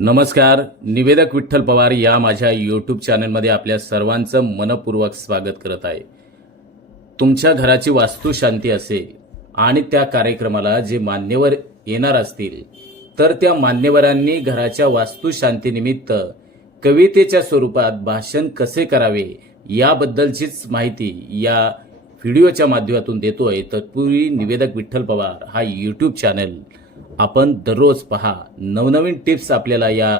नमस्कार निवेदक विठ्ठल पवार या माझ्या यूट्यूब चॅनलमध्ये आपल्या सर्वांचं मनपूर्वक स्वागत करत आहे. तुमच्या घराची वास्तुशांती असेल आणि त्या कार्यक्रमाला जे मान्यवर येणार असतील तर त्या मान्यवरांनी घराच्या वास्तुशांतीनिमित्त कवितेच्या स्वरूपात भाषण कसे करावे याबद्दलचीच माहिती या व्हिडिओच्या माध्यमातून देतोय. तत्पूर्वी निवेदक विठ्ठल पवार हा यूट्यूब चॅनल आपण दररोज पहा नवनवीन टिप्स आपल्याला या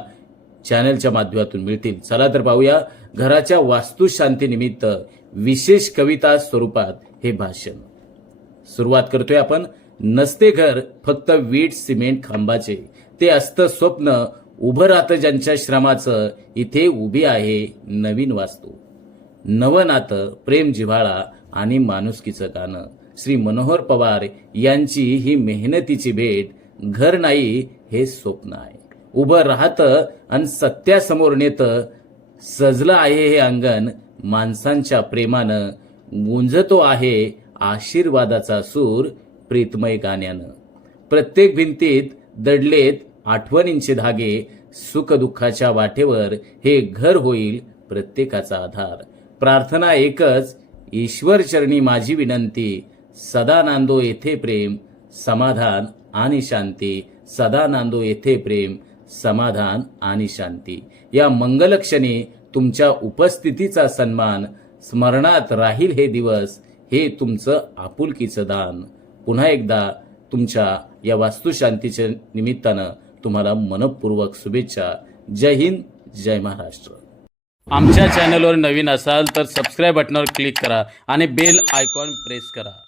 चॅनलच्या माध्यमातून मिळतील. चला तर पाहूया घराच्या वास्तुशांतीनिमित्त विशेष कविता स्वरूपात हे भाषण सुरुवात करतोय आपण. नसते घर फक्त वीट सिमेंट खांबाचे. ते असतं स्वप्न उभं राहतं ज्यांच्या श्रमाचं. इथे उभी आहे नवीन वास्तू. नवनातं प्रेम जिव्हाळा आणि माणुसकीचं गाणं. श्री मनोहर पवार यांची ही मेहनतीची भेट घर नाही हे स्वप्न आहे. उभं राहतं आणि सत्यासमोर नेतं सजलं आहे हे अंगण माणसांच्या प्रेमानं गुंजतो आहे आशीर्वादाचा सूर प्रीतमय गाण्यानं. प्रत्येक भिंतीत दडलेत आठवणींचे धागे सुखदुःखाच्या वाटेवर हे घर होईल प्रत्येकाचा आधार. प्रार्थना एकच ईश्वर चरणी माझी विनंती सदानांदो येथे प्रेम समाधान आणि शांती. सदा नांदो येथे प्रेम समाधान आणि शांती. या मंगलक्षणी तुमच्या उपस्थितीचा सन्मान स्मरणात राहील हे दिवस हे तुमचं आपुलकीचं दान. पुन्हा एकदा तुमच्या या वास्तुशांतीच्या निमित्तानं तुम्हाला मनपूर्वक शुभेच्छा. जय हिंद जय महाराष्ट्र. आमच्या चॅनलवर नवीन असाल तर सबस्क्राईब बटनावर क्लिक करा आणि बेल आयकॉन प्रेस करा.